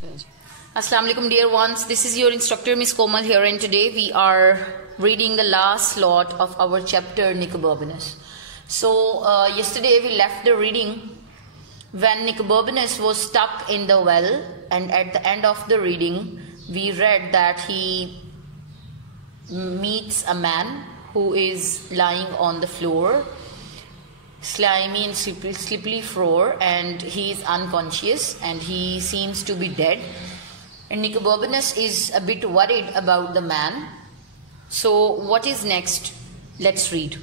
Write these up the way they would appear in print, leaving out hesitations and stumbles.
Assalamu alaikum dear ones, this is your instructor Miss Komal here, and today we are reading the last lot of our chapter Nicobarbanus. So yesterday we left the reading when Nicobarbanus was stuck in the well, and at the end of the reading we read that he meets a man who is lying on the floor, slimy and slippery floor, and he is unconscious and he seems to be dead. And Nicobarbanus is a bit worried about the man. So what is next? Let's read.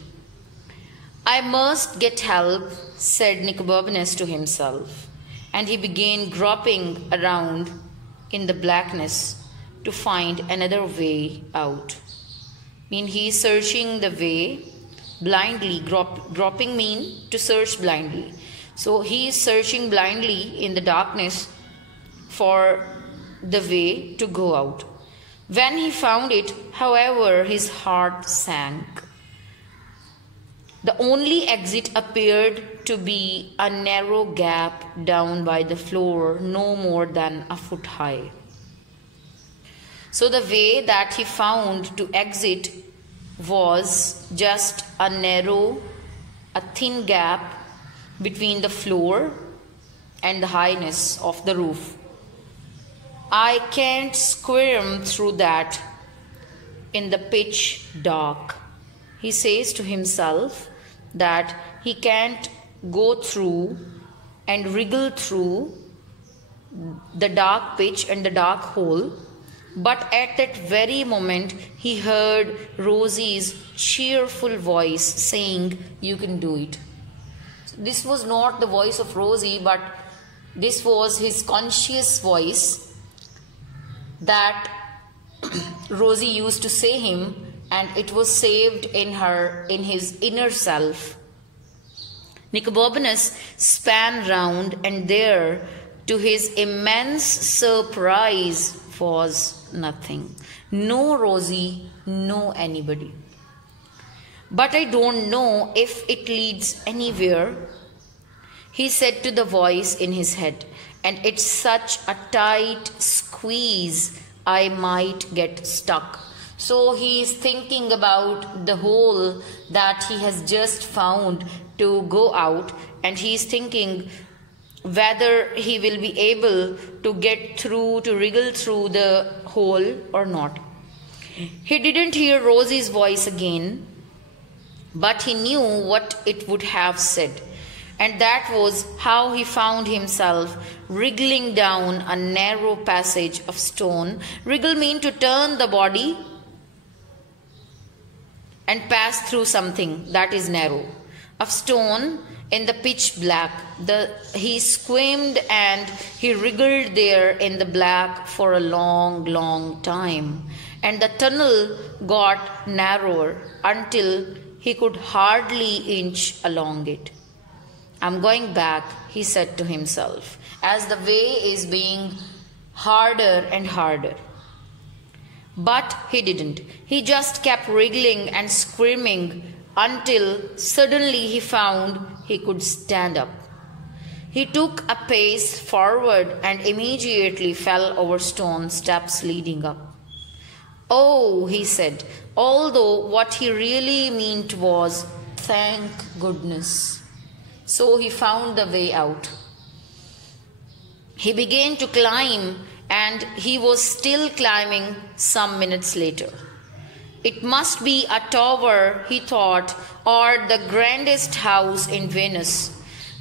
I must get help, said Nicobarbanus to himself, and he began groping around in the blackness to find another way out. He is searching the way blindly. Groping mean to search blindly. So he is searching blindly in the darkness for the way to go out. When he found it, however, his heart sank. The only exit appeared to be a narrow gap down by the floor, no more than a foot high. So the way that he found to exit was just a thin gap between the floor and the highness of the roof. I can't squirm through that in the pitch dark. He says to himself that he can't go through and wriggle through the dark pitch and the dark hole. But at that very moment, he heard Rosie's cheerful voice saying, "You can do it." This was not the voice of Rosie, but this was his conscious voice that Rosie used to say him, and it was saved in his inner self. Nicobarbanus span round, and there, to his immense surprise, was nothing. No Rosie, no anybody. But I don't know if it leads anywhere, he said to the voice in his head, and it's such a tight squeeze I might get stuck. So he is thinking about the hole that he has just found to go out, and he is thinking whether he will be able to get through, to wriggle through the hole or not. He didn't hear Rosie's voice again, but he knew what it would have said. And that was how he found himself wriggling down a narrow passage of stone. Wriggle means to turn the body and pass through something that is narrow. Of stone in the pitch black. He squirmed and he wriggled there in the black for a long, long time. And the tunnel got narrower until he could hardly inch along it. I'm going back, he said to himself, as the way is being harder and harder. But he didn't. He just kept wriggling and squirming until suddenly he found he could stand up. He took a pace forward and immediately fell over stone steps leading up. Oh, he said, although what he really meant was, thank goodness. So he found the way out. He began to climb, and he was still climbing some minutes later. It must be a tower, he thought, or the grandest house in Venice.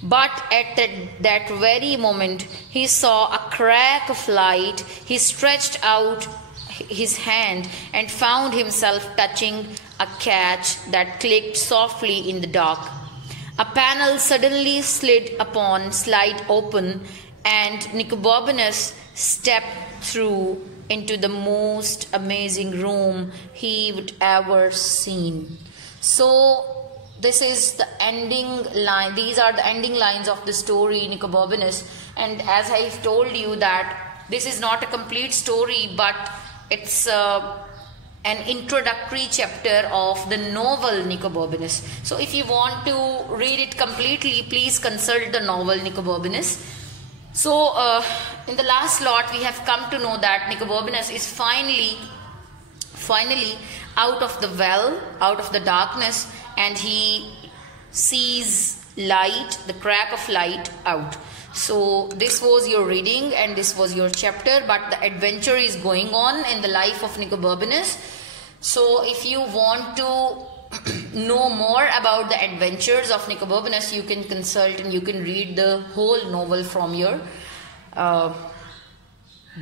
But at that very moment, he saw a crack of light. He stretched out his hand and found himself touching a catch that clicked softly in the dark. A panel suddenly slid open, and Nicobarbanus stepped through into the most amazing room he would ever seen. So this is the ending line. These are the ending lines of the story Nicobarbanus. And as I've told you that this is not a complete story, but it's an introductory chapter of the novel Nicobarbanus. So if you want to read it completely, please consult the novel Nicobarbanus. So in the last lot we have come to know that Nicobarnus is finally out of the well, out of the darkness, and he sees light, the crack of light out. So this was your reading and this was your chapter, but the adventure is going on in the life of Nicobarnus. So if you want to know more about the adventures of Nicobarnus, you can consult and you can read the whole novel from your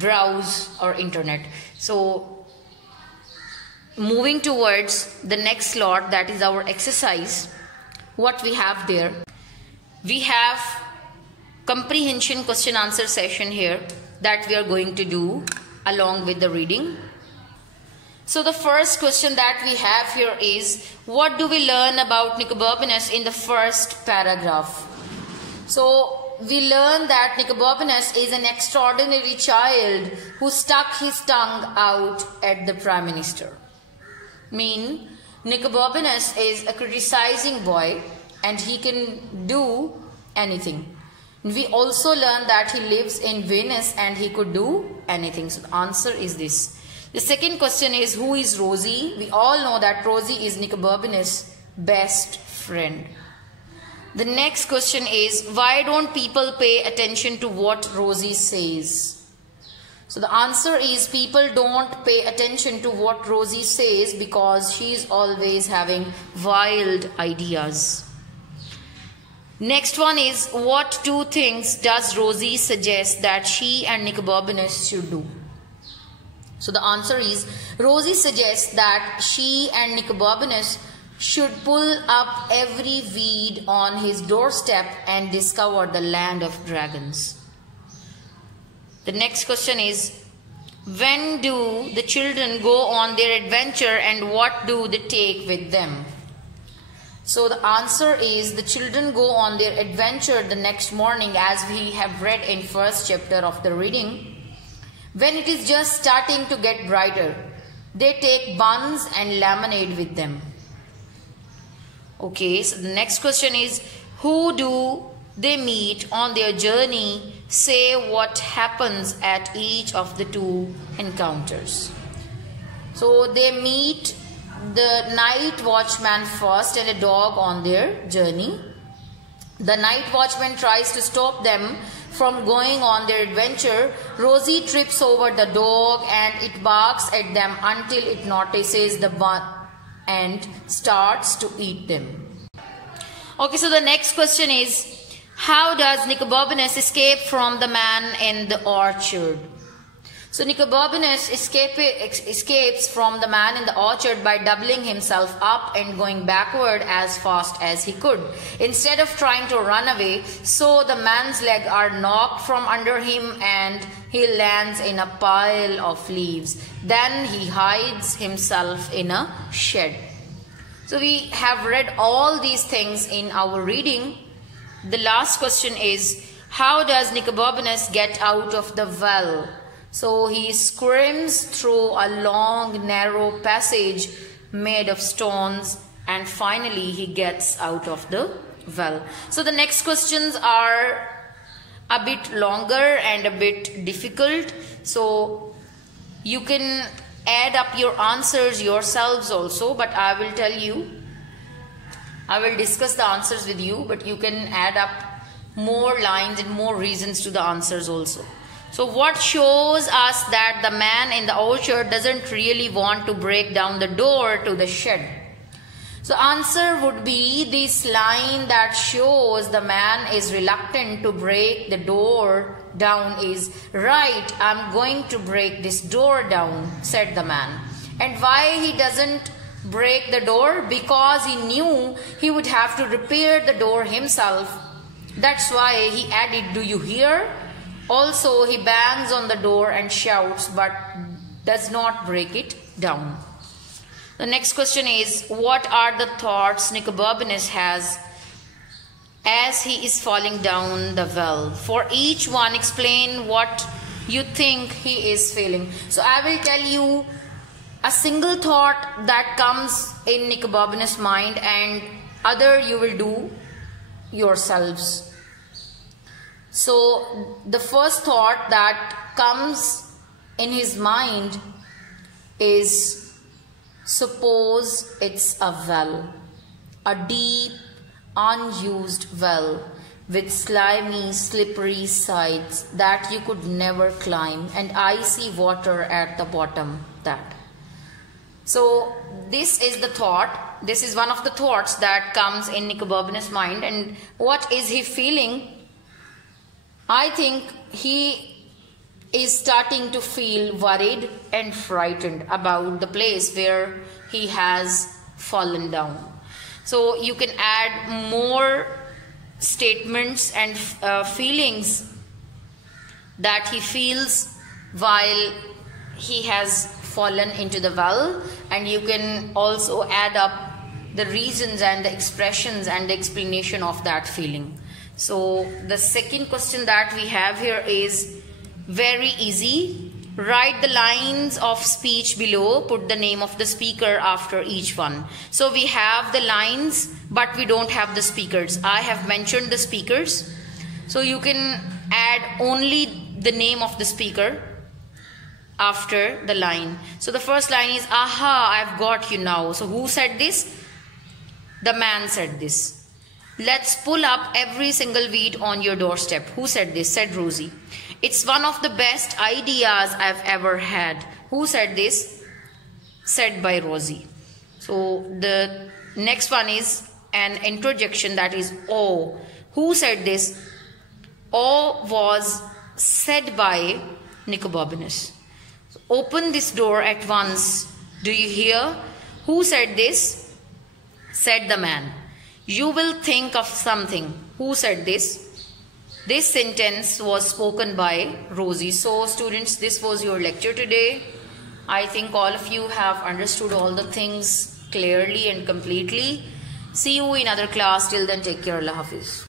browse or internet. So moving towards the next slot, that is our exercise. What we have there, we have comprehension question answer session here that we are going to do along with the reading. So the first question that we have here is, what do we learn about Nicobarnus in the first paragraph? So we learn that Nicobarnus is an extraordinary child who stuck his tongue out at the Prime Minister. Nicobarnus is a criticizing boy and he can do anything. We also learn that he lives in Venice and he could do anything. So the answer is this. The second question is, who is Rosie? We all know that Rosie is Nicobarnus' best friend. The next question is, why don't people pay attention to what Rosie says? So the answer is, people don't pay attention to what Rosie says because she is always having wild ideas. Next one is, what two things does Rosie suggest that she and Nicobarnus should do? So the answer is, Rosie suggests that she and Nicobarnus should pull up every weed on his doorstep and discover the land of dragons. The next question is, when do the children go on their adventure and what do they take with them? So the answer is, the children go on their adventure the next morning, as we have read in first chapter of the reading. When it is just starting to get brighter, they take buns and lemonade with them. Okay, so the next question is, who do they meet on their journey? Say what happens at each of the two encounters. So they meet the night watchman first and a dog on their journey. The night watchman tries to stop them from going on their adventure. Rosie trips over the dog and it barks at them until it notices the bun and starts to eat them. Okay, so the next question is, how does Nicobarnus escape from the man in the orchard? So Nicobarnus escapes from the man in the orchard by doubling himself up and going backward as fast as he could. Instead of trying to run away, so the man's legs are knocked from under him and he lands in a pile of leaves. Then he hides himself in a shed. So we have read all these things in our reading. The last question is, how does Nicobarnus get out of the well? So he swims through a long, narrow passage made of stones and finally he gets out of the well. So the next questions are a bit longer and a bit difficult. So you can add up your answers yourselves also, but I will tell you, I will discuss the answers with you, but you can add up more lines and more reasons to the answers also. So what shows us that the man in the orchard doesn't really want to break down the door to the shed? So answer would be this line that shows the man is reluctant to break the door down is, right, I'm going to break this door down, said the man. And why he doesn't break the door? Because he knew he would have to repair the door himself. That's why he added, do you hear? Also, he bangs on the door and shouts, but does not break it down. The next question is, what are the thoughts Nicobarnus has as he is falling down the well? For each one, explain what you think he is feeling. So I will tell you a single thought that comes in Nicobarnus' mind, and other you will do yourselves. So the first thought that comes in his mind is, suppose it's a well, a deep unused well with slimy slippery sides that you could never climb and icy water at the bottom. That. So this is the thought, this is one of the thoughts that comes in Nicobobinus' mind. And what is he feeling? I think he is starting to feel worried and frightened about the place where he has fallen down. So you can add more statements and feelings that he feels while he has fallen into the well, and you can also add up the reasons and the expressions and the explanation of that feeling. So the second question that we have here is very easy. Write the lines of speech below, put the name of the speaker after each one. So we have the lines, but we don't have the speakers. I have mentioned the speakers, so you can add only the name of the speaker after the line. So the first line is, aha, I've got you now. So who said this? The man said this. Let's pull up every single weed on your doorstep. Who said this? Said Rosie. It's one of the best ideas I've ever had. Who said this? Said by Rosie. So the next one is an interjection, that is oh. Who said this? Oh was said by Nicobobinus. Open this door at once. Do you hear? Who said this? Said the man. You will think of something. Who said this? This sentence was spoken by Rosie. So students, this was your lecture today. I think all of you have understood all the things clearly and completely. See you in other class. Till then, take care. Allah Hafiz.